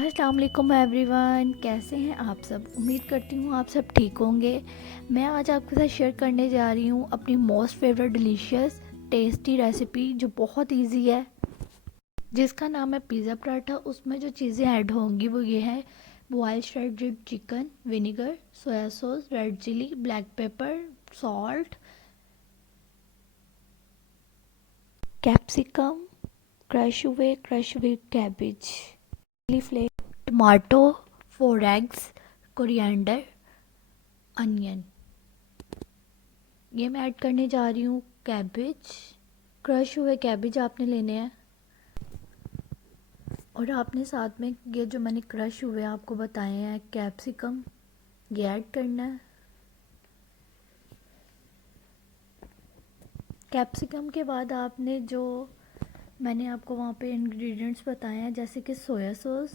अस्सलाम वालेकुम एवरीवन, कैसे हैं आप सब। उम्मीद करती हूँ आप सब ठीक होंगे। मैं आज आपके साथ शेयर करने जा रही हूँ अपनी most favourite delicious tasty recipe जो बहुत इजी है, जिसका नाम है पिज़्ज़ा पराठा। उसमें जो चीज़ें ऐड होंगी वो ये है: boiled shredded chicken, vinegar, soya sauce, red chilli, black pepper, salt, capsicum, crush हुए cabbage, chilli flakes, tomato, 4 eggs, coriander, onion. ये मैं ऐड करने जा रही हूँ कैबेज। क्रश हुए कैबेज आपने लेने हैं, और आपने साथ में ये जो मैंने क्रश हुए आपको बताए हैं कैप्सिकम, ये ऐड करना है। कैप्सिकम के बाद आपने जो मैंने आपको वहाँ पे इंग्रेडिएंट्स बताए हैं, जैसे कि सोया सॉस,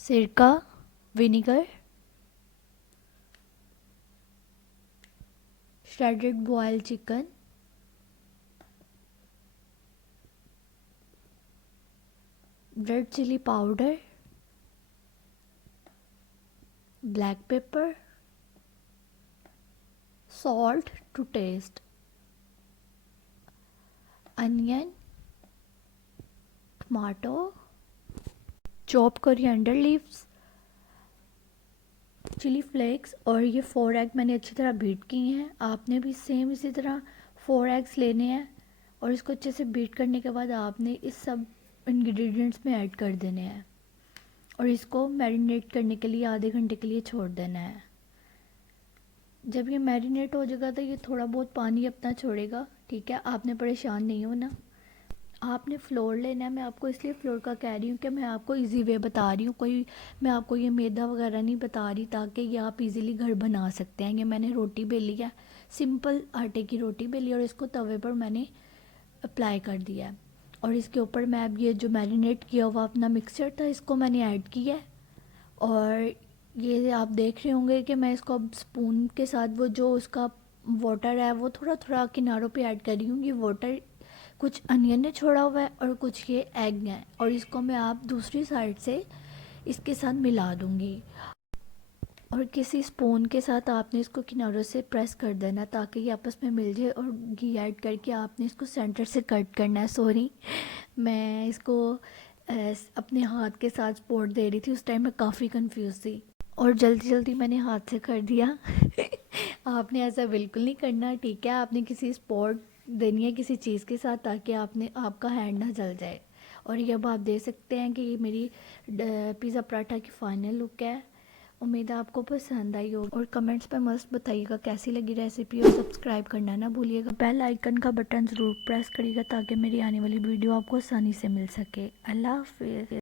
सिरका, vinegar, shredded boiled chicken, red chilli powder, black pepper, salt to taste, onion, tomato, chop coriander leaves, chilli flakes, और ये 4 एग मैंने अच्छी तरह बीट किए हैं। आपने भी सेम इसी तरह 4 एग्स लेने हैं, और इसको अच्छे से बीट करने के बाद आपने इस सब इंग्रेडिएंट्स में ऐड कर देने हैं, और इसको मैरिनेट करने के लिए आधे घंटे के लिए छोड़ देना है। जब ये मैरिनेट हो जाएगा तो ये थोड़ा बहुत पानी अपना छोड़ेगा, ठीक है। आपने परेशान नहीं होना। आपने फ्लोर लेना है। मैं आपको इसलिए फ्लोर का कह रही हूँ कि मैं आपको इजी वे बता रही हूँ, कोई मैं आपको ये मैदा वगैरह नहीं बता रही, ताकि ये आप इजीली घर बना सकते हैं। ये मैंने रोटी बेली है, सिंपल आटे की रोटी बेली, और इसको तवे पर मैंने अप्लाई कर दिया है, और इसके ऊपर मैं अब ये जो मैरिनेट किया हुआ अपना मिक्सचर था इसको मैंने ऐड किया है। और ये आप देख रहे होंगे कि मैं इसको अब स्पून के साथ वो जो उसका वाटर है वो थोड़ा थोड़ा किनारों पे ऐड कर रही हूँ। ये वाटर कुछ अनियन ने छोड़ा हुआ है और कुछ ये एग हैं, और इसको मैं आप दूसरी साइड से इसके साथ मिला दूँगी, और किसी स्पून के साथ आपने इसको किनारों से प्रेस कर देना ताकि ये आपस में मिल जाए, और घी ऐड करके आपने इसको सेंटर से कट करना है। सॉरी, मैं इसको अपने हाथ के साथ सपोर्ट दे रही थी, उस टाइम मैं काफ़ी कंफ्यूज थी और जल्दी जल्दी मैंने हाथ से कर दिया। आपने ऐसा बिल्कुल नहीं करना, ठीक है। आपने किसी सपोर्ट देनी है किसी चीज़ के साथ, ताकि आपने आपका हैंड ना जल जाए। और ये अब आप देख सकते हैं कि ये मेरी पिज़्ज़ा पराठा की फ़ाइनल लुक है। उम्मीद है आपको पसंद आई होगी, और कमेंट्स पे मस्त बताइएगा कैसी लगी रेसिपी, और सब्सक्राइब करना ना भूलिएगा। बेल आइकन का बटन ज़रूर प्रेस करिएगा ताकि मेरी आने वाली वीडियो आपको आसानी से मिल सके। अल्लाह हाफिज़।